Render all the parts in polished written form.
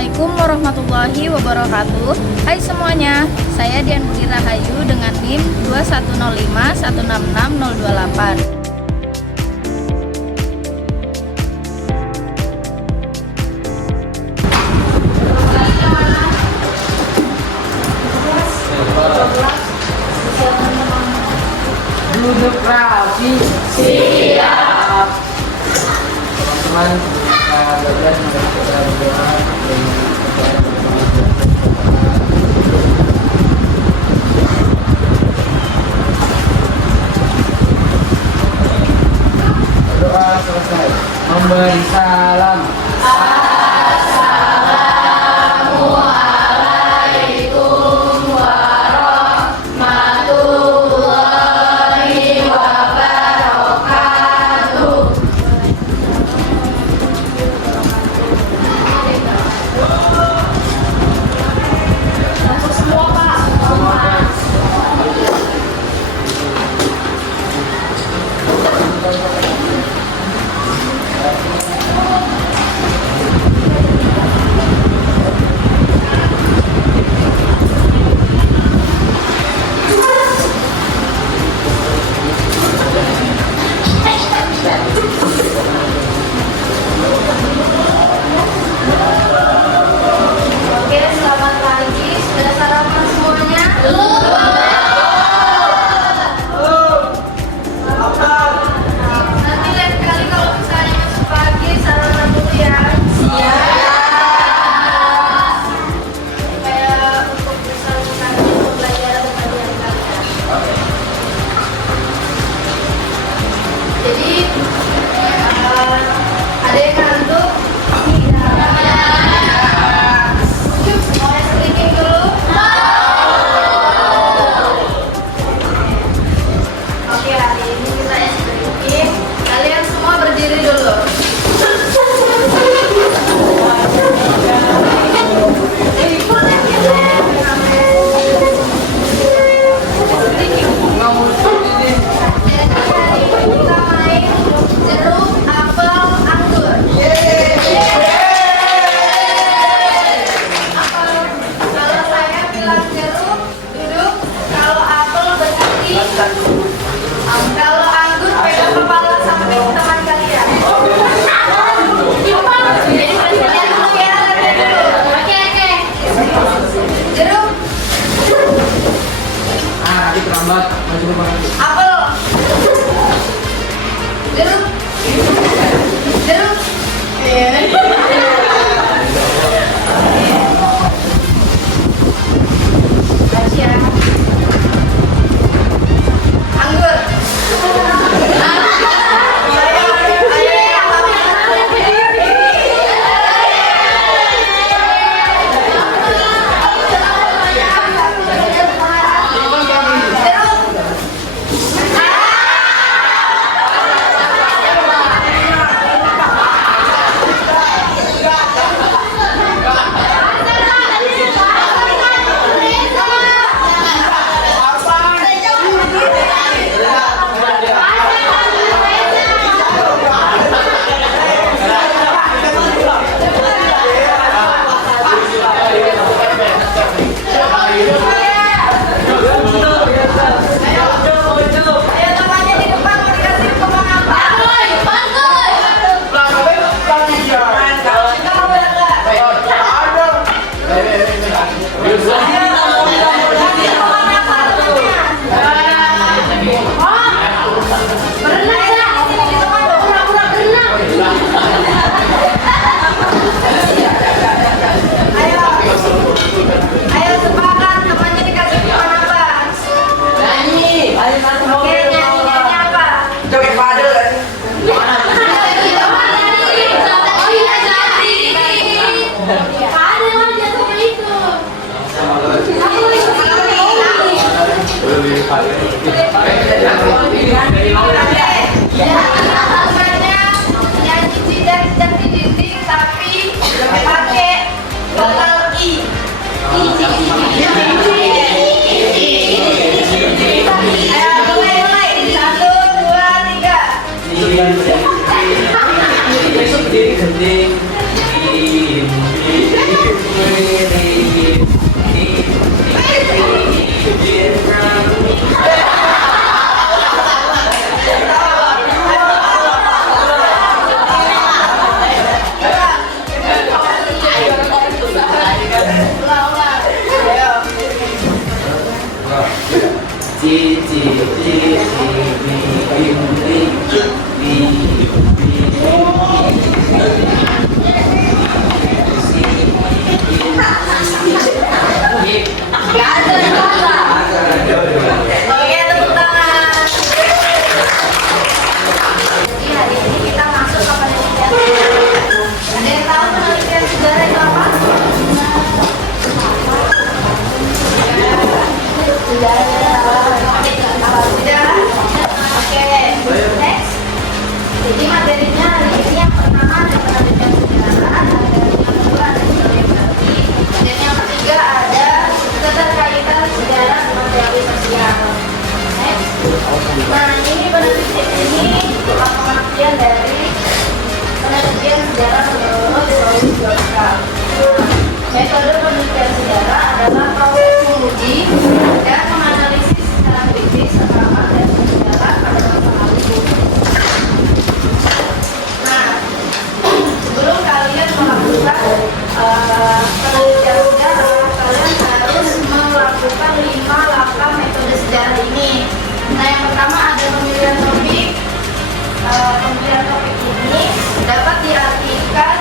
Assalamualaikum warahmatullahi wabarakatuh. Hai semuanya, saya Dian Budi Rahayu dengan NIM 21051666028. Duduk rapi. Siap. Teman-teman, kita belajar membaca doa doa selesai. Memberi salam. Kalau anggur pegang kepala sampai ke teman kalian. Oke. Jeruk. Nanti terlambat. Apel. Jeruk. bagian dari penelitian sejarah menurut Louis Georgetown. Metode penelitian sejarah adalah proses menguji dan menganalisis secara kritis rekaman dan sejarah pada masa lalu. Nah, sebelum kalian melakukan penelitian sejarah, kalian harus melakukan 5 langkah metode sejarah ini. Nah, yang pertama ada pemilihan topik. Pemilihan topik ini dapat diartikan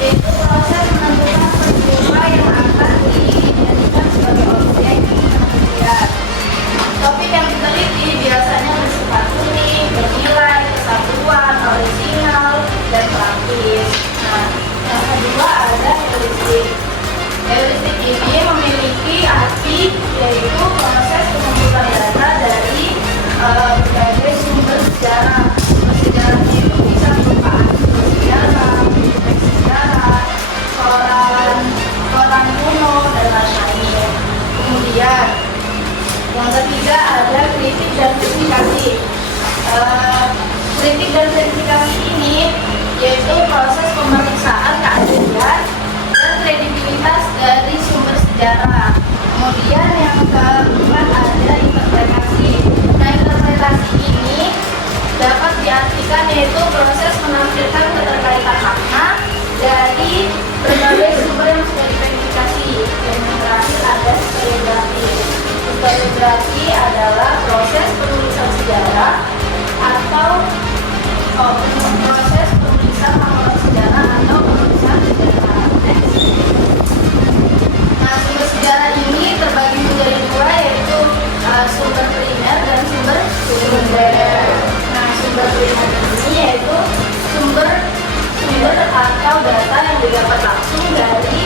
yaitu proses menentukan peristiwa yang akan dijadikan sebagai objek penelitian. Topik yang diteliti biasanya bersifat unik, bernilai, kesatuan, orisinal, dan praktis. Nah, yang kedua ada heuristik. Heuristik ini memiliki arti yaitu proses pengumpulan data dari berbagai sumber sejarah. Sejarahnya itu bisa berupa artikel sejarah, teks sejarah, koran kuno, dan lain-lain. Kemudian yang ketiga ada kritik dan verifikasi. Kritik dan verifikasi ini yaitu proses pemeriksaan keaslian dan kredibilitas dari sumber sejarah. Kemudian yang keempat ada interpretasi. Nah, interpretasi ini dapat diartikan yaitu proses menampilkan keterkaitan makna dari berbagai sumber yang sudah diverifikasi. Dan yang terakhir ada historiografi. Historiografi adalah proses penulisan sejarah atau proses penulisan laporan sejarah atau penulisan sejarah teks. Nah, sumber sejarah ini terbagi menjadi dua, yaitu sumber primer dan sumber sekunder. Nah, sumber primer ini yaitu sumber atau data yang didapat langsung dari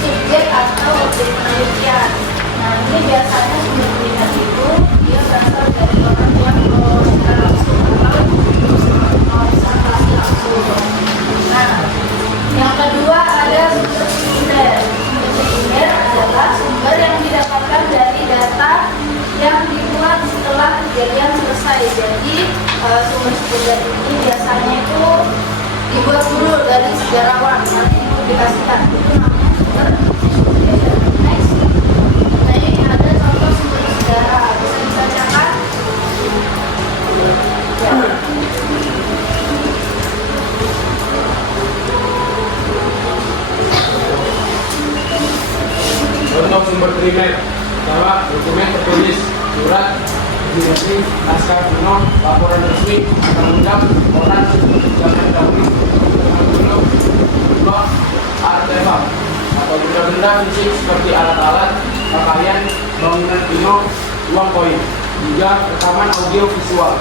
subjek atau objek penelitian. Nah, ini biasanya sumber primer itu dia berasal dari orang yang secara langsung atau observasi langsung. Nah, yang kedua ada sumber sekunder. Sumber sekunder adalah sumber yang didapatkan dari data yang dibuat setelah kejadian selesai. Jadi sumber sekunder ini biasanya itu dibuat dulu dari sejarawan, nanti dipublikasikan. Itu namanya sumber sekunder. Next. Nah, ini ada contoh sumber sejarah. Bisa dibacakan? Ya. Contoh sumber primer. Pertama, dokumen tertulis, surat, biografi, naskah kuno, laporan resmi, undang-undang, koran, zaman dahulu, blog, artefak, atau benda-benda fisik seperti alat-alat, pakaian, bangunan kuno, uang koin, juga rekaman audio visual,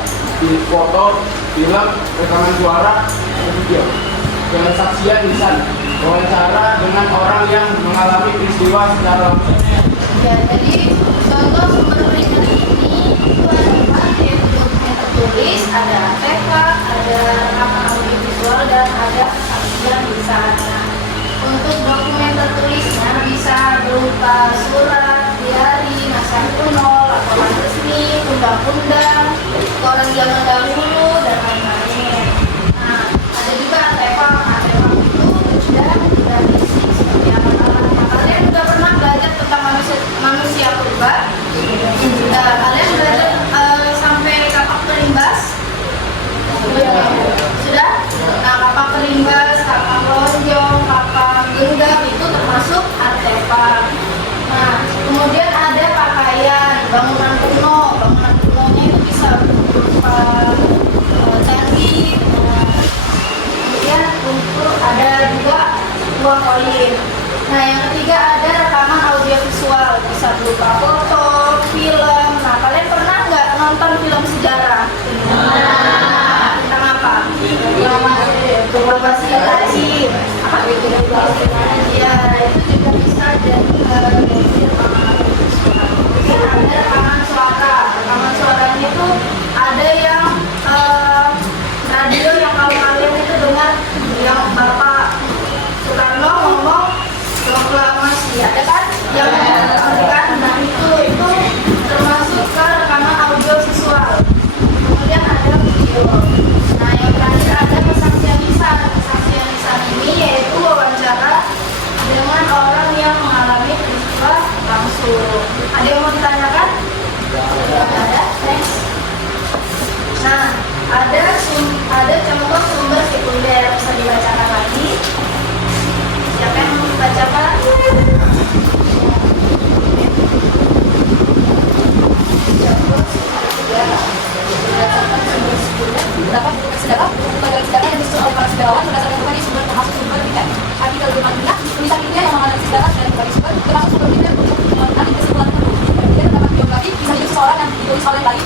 foto, film, rekaman suara, atau video. Yang saksian lisan, wawancara dengan orang yang mengalami peristiwa secara langsung. Ya, jadi contoh sumber primer ini itu ada yaitu dokumen tertulis, ada artefak, ada rekaman audiovisual, dan ada kesaksian di sana. Untuk dokumen tertulisnya bisa berupa surat, diari, naskah kuno, laporan resmi, undang-undang, koran zaman dahulu, dan lain-lain. Nah, ada juga artefak. Artefak itu sudah fisik seperti apa-apa. Kalian sudah pernah belajar tentang manusia purba? Kalian belajar sampai kapak perimbas? Sudah? Nah, kapak perimbas, kapak lonjong, kapak genggam itu termasuk artefak. Nah, kemudian ada pakaian, bangunan kuno. Bangunan kunonya itu bisa berupa candi. Kemudian untuk ada juga uang koin. Nah, yang ketiga ada rekaman audiovisual, bisa berupa foto, film. Nah, kalian pernah nggak nonton film sejarah? Tentang apa? Diplomasi Haji. Apa? Diplomasi Haji. Ya, itu juga bisa jadi rekaman audiovisual. Kemudian ada rekaman suara. Rekaman suaranya itu ada yang radio yang kalau kalian itu dengar yang Bapak Soekarno ngomong proklamasi, ada kan? Yang kan? Nah, itu termasuk ke rekaman audio visual. Kemudian ada video. Nah, yang terakhir ada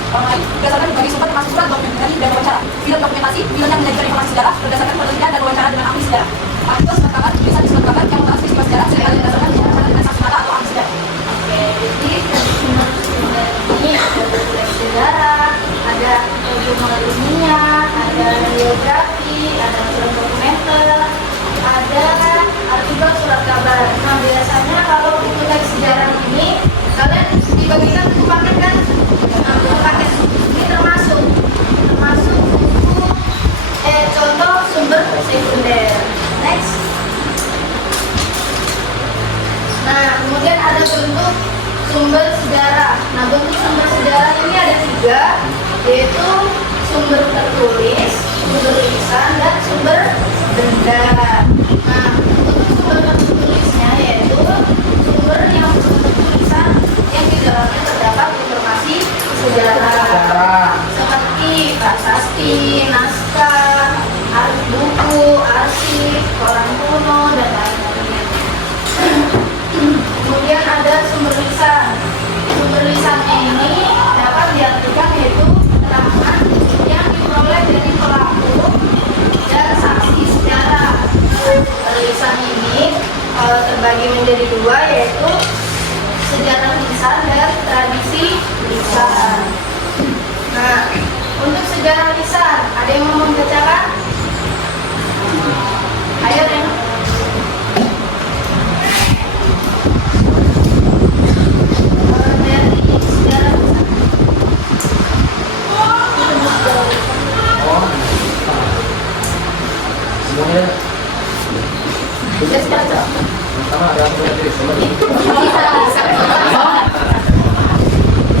orang lain berdasarkan berbagai sumber termasuk surat, dokumentasi, dan wawancara. Film dokumentasi, film yang menyajikan informasi sejarah berdasarkan penelitian dan wawancara dengan ahli sejarah. Artikel surat kabar, tulisan di surat kabar yang membahas peristiwa sejarah secara berdasarkan wawancara dengan saksi mata atau ahli sejarah. Oke, jadi sumber-sumber ini ada buku sejarah, ada jurnal ilmiah, ada biografi, ada film dokumenter, ada artikel surat kabar. Nah, biasanya kalau buku teks sejarah ini kalian dibagikan buku paket kan? Nah, buku paket ini termasuk buku contoh sumber sekunder. Next. Nah, kemudian ada bentuk sumber sejarah. Nah, bentuk sumber sejarah ini ada 3, yaitu sumber tertulis, sumber lisan, dan sumber benda. Nah, untuk sumber tertulisnya yaitu sumber yang berbentuk tulisan yang di dalamnya terdapat informasi sejarah seperti prasasti, naskah, buku, arsip, koran kuno, dan lain-lain. Kemudian ada sumber lisan. Sumber lisannya ini dapat diartikan yaitu keterangan yang diperoleh dari pelaku dan saksi sejarah. Sumber lisan ini terbagi menjadi 2, yaitu sejarah lisan dan tradisi lisan. Nah, untuk sejarah lisan, ada yang mau membacakan? Ayo, Reno. Semuanya pertama ada sumber diri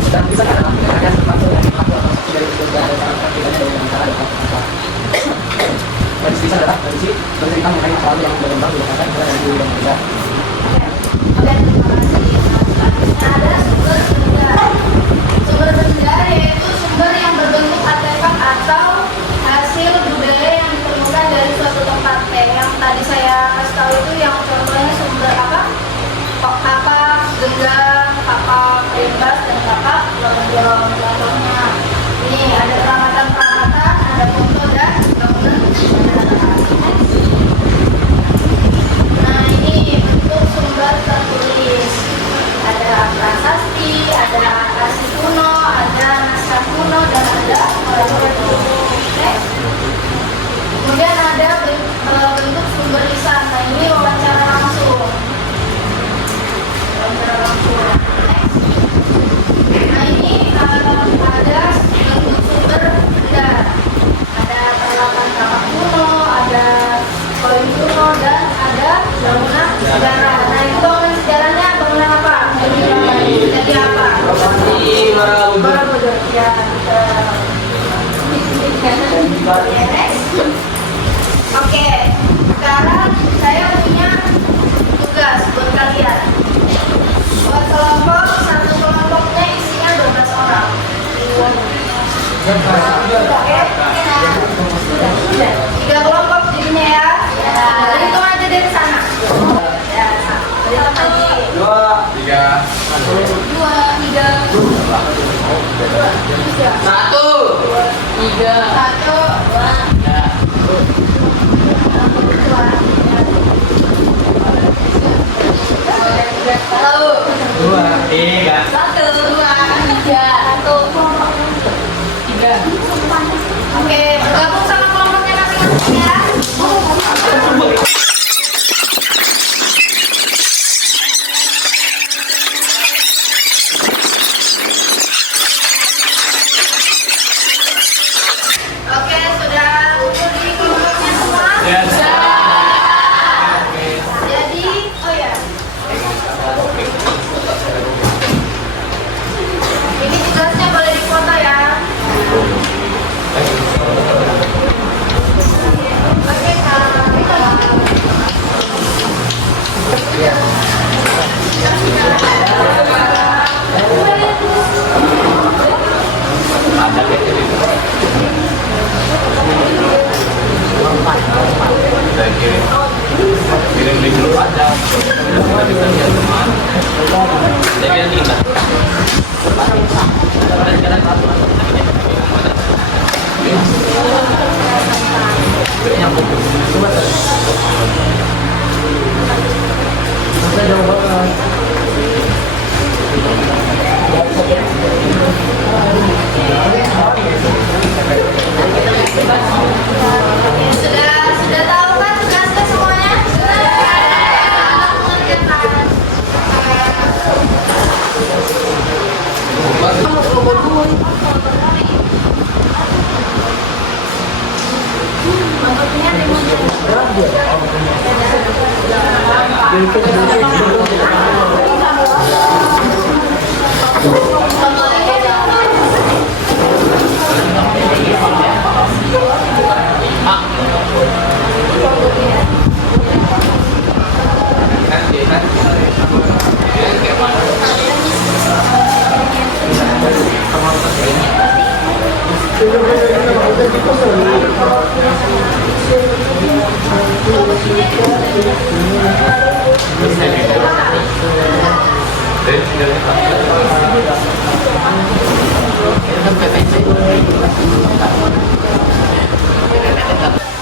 dan bisa ada menggunakan sepatu dan sepatu atau dari sumber tradisi bisa adalah tradisi bercerita mengenai hal yang berkembang berdasarkan dari dulu yang berbeda. Oke, terima kasih. Ada sumber benda. Sumber benda yaitu sumber yang berbentuk artefak atau hasil budaya yang ditemukan dari suatu tempat. Yang tadi saya kasih tahu itu yang contohnya sumber apa? Kapak genggam, kapak bebas, dan kapak lonjong. Contohnya ini ada peralatan-peralatan, ada foto dan bangunan sejarah. Nah, ini bentuk sumber tertulis. Ada prasasti, ada arsi kuno, ada naskah kuno, dan ada orang-orang kuno. Kemudian ada bentuk sumber lisan. Nah, ini wawancara langsung. Wawancara langsung. Next. Nah, ini ada bentuk sumber benda. Ada peralatan kapak kuno, ada koin kuno, dan ada bangunan sejarah. Nah, itu bangunan sejarahnya bangunan apa? Jadi apa? Borobudur. Ya, ya, next. Oke, sekarang saya punya tugas buat kalian. Buat kelompok, satu kelompoknya isinya 12 orang. Oke, 3 kelompok jadinya ya. Jadi hitung aja dari sana. Ya, dari lagi. 2, 3, 2, 3, 1, 3, 1, 2. Lalu 2, 3. 1, 2, 3, 1, 3. Oke, bergabung sama kelompoknya masing-masing ya. Oke, sudah kumpul di kelompoknya semua? Ya. Jadi, oh ya. Ini tugasnya boleh difoto ya.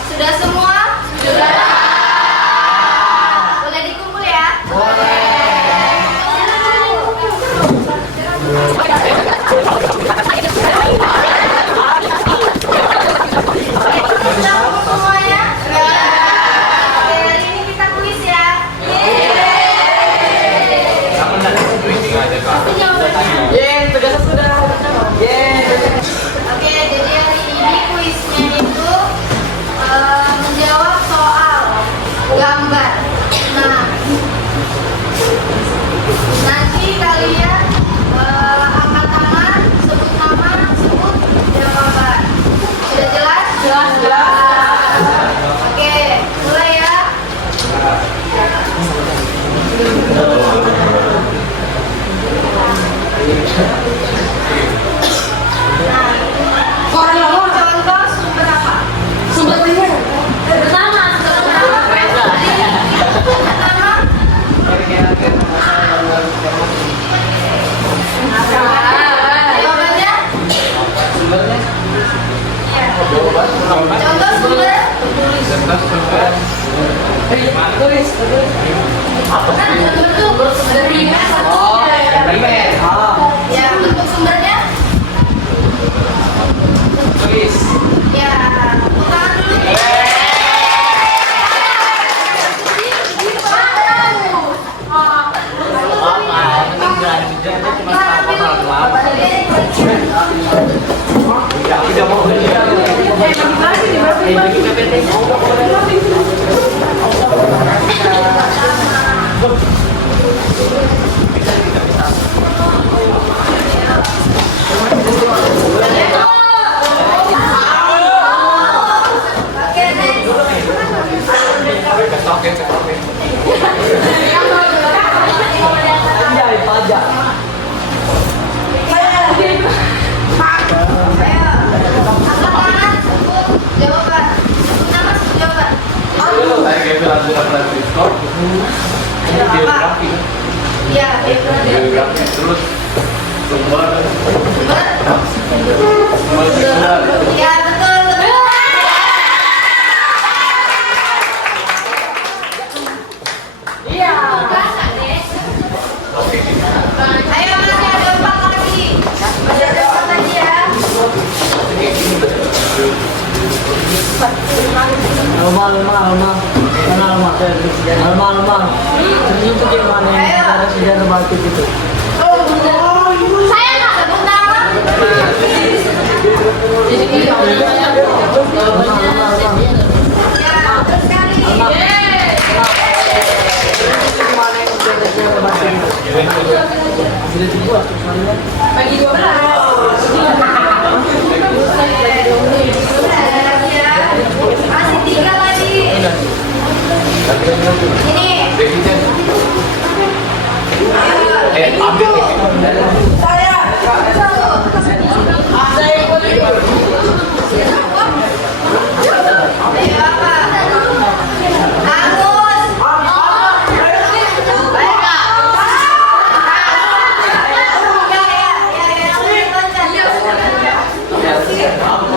Sudah semua? Sudah. Boleh dikumpul ya? Sudah kumpul semuanya? Sudah. Oke, hari ini kita kuis ya. Oke, jadi hari ini kuisnya itu menjawab soal gambar. Nah, nanti kalian angkat tangan, sebut nama, sebut jawaban. Sudah jelas? Jelas. Oke, mulai ya. Contoh sumber apa? Sumber primer. Pertama. Jawabannya? Contoh sumber? Sumber primer satu. Ya, bentuk sumbernya? Ya, tepuk tangan dulu. Oke, jawaban. Sebut nama, sebut jawaban. Iya, Geografi terus sumber ya betul. Iya. Ayo masih ada 4 lagi. Masih ada 4 lagi ya. Itu gimana yang ada sejarah batu itu? Saya nggak sebut nama. Ya, betul sekali. Gimana yang ada sejarah batu itu? Sudah dibuat semuanya. Bagi 12. Ya, masih 3 lagi. Ini. ambil Saya. Ayo apa? Angus. Ya.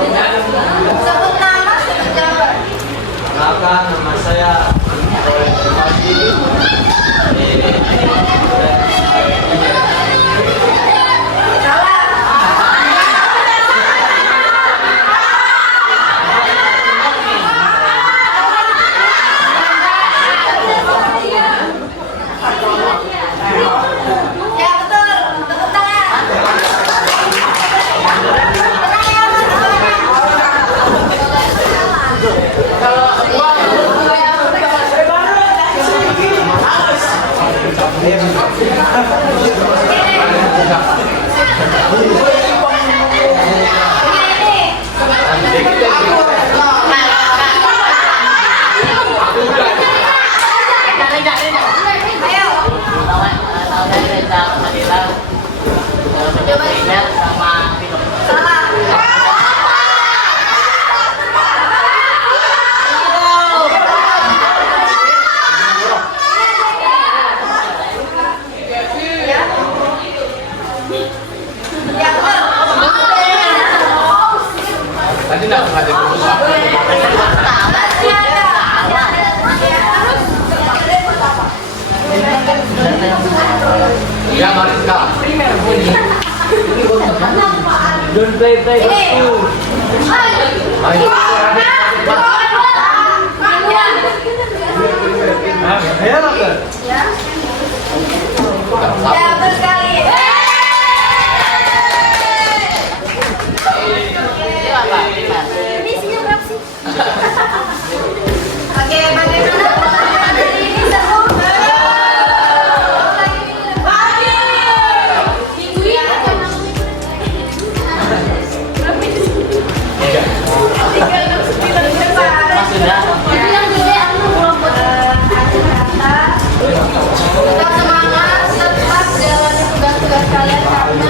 Tadi nggak sengaja berubah. Masih ada. Ya, mari sekarang. Don't play Ini. Ayo. Ayo lah kan. Ya. Ya, betul sekali. Ini isinya berapa sih? Oke, bagaimana pertanyaan hari ini seru? Pagi. Minggu ini atau malam minggu? Maksudnya Itu yang gede aku belum buat kata. Tetap semangat, tetap jalani tugas-tugas kalian karena